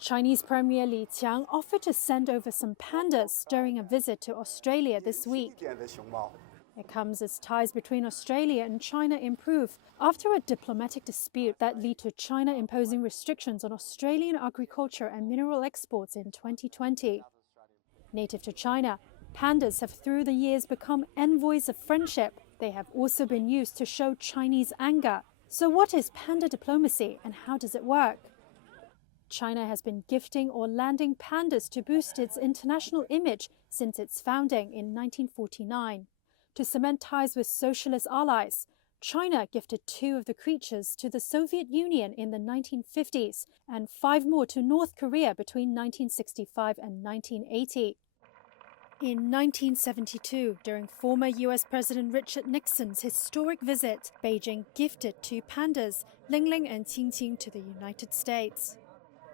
Chinese Premier Li Qiang offered to send over some pandas during a visit to Australia this week. It comes as ties between Australia and China improve after a diplomatic dispute that led to China imposing restrictions on Australian agriculture and mineral exports in 2020. Native to China, pandas have through the years become envoys of friendship. They have also been used to show Chinese anger. So what is panda diplomacy and how does it work? China has been gifting or landing pandas to boost its international image since its founding in 1949. To cement ties with socialist allies, China gifted 2 of the creatures to the Soviet Union in the 1950s and 5 more to North Korea between 1965 and 1980. In 1972, during former US President Richard Nixon's historic visit, Beijing gifted 2 pandas, Ling Ling and Qing Qing, to the United States.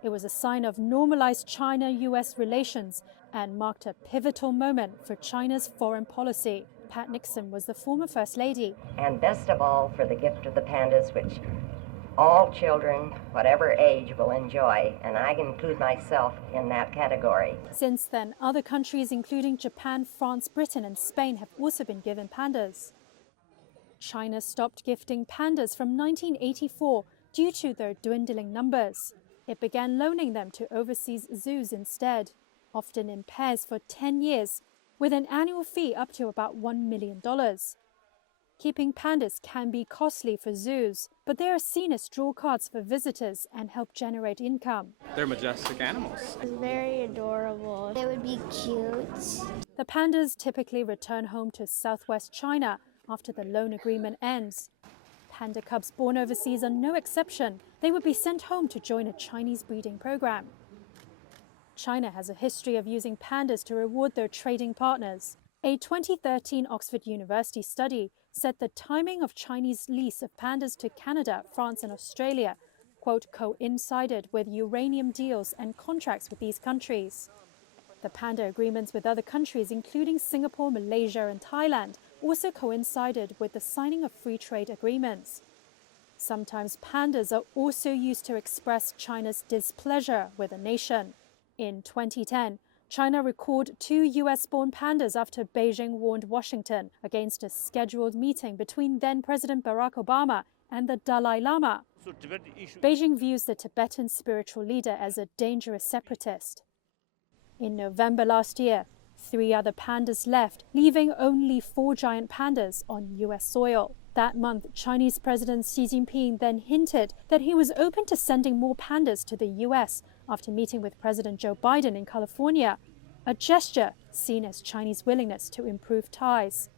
It was a sign of normalized China-US relations and marked a pivotal moment for China's foreign policy. Pat Nixon was the former First Lady. And best of all, for the gift of the pandas, which all children, whatever age, will enjoy, and I include myself in that category. Since then, other countries including Japan, France, Britain and Spain have also been given pandas. China stopped gifting pandas from 1984 due to their dwindling numbers. It began loaning them to overseas zoos instead, often in pairs for 10 years, with an annual fee up to about $1 million. Keeping pandas can be costly for zoos, but they are seen as draw cards for visitors and help generate income. They're majestic animals. It's very adorable. They would be cute. The pandas typically return home to southwest China after the loan agreement ends. Panda cubs born overseas are no exception. They would be sent home to join a Chinese breeding program. China has a history of using pandas to reward their trading partners. A 2013 Oxford University study said the timing of Chinese lease of pandas to Canada, France and Australia, quote, coincided with uranium deals and contracts with these countries. The panda agreements with other countries, including Singapore, Malaysia and Thailand, also coincided with the signing of free trade agreements. Sometimes pandas are also used to express China's displeasure with a nation. In 2010, China recalled 2 US-born pandas after Beijing warned Washington against a scheduled meeting between then-President Barack Obama and the Dalai Lama. Beijing views the Tibetan spiritual leader as a dangerous separatist. In November last year, 3 other pandas left, leaving only 4 giant pandas on US soil. That month, Chinese President Xi Jinping then hinted that he was open to sending more pandas to the US after meeting with President Joe Biden in California, a gesture seen as Chinese willingness to improve ties.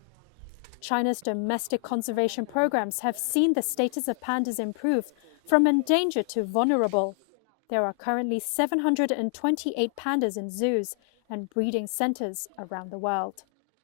China's domestic conservation programs have seen the status of pandas improve from endangered to vulnerable. There are currently 728 pandas in zoos and breeding centers around the world.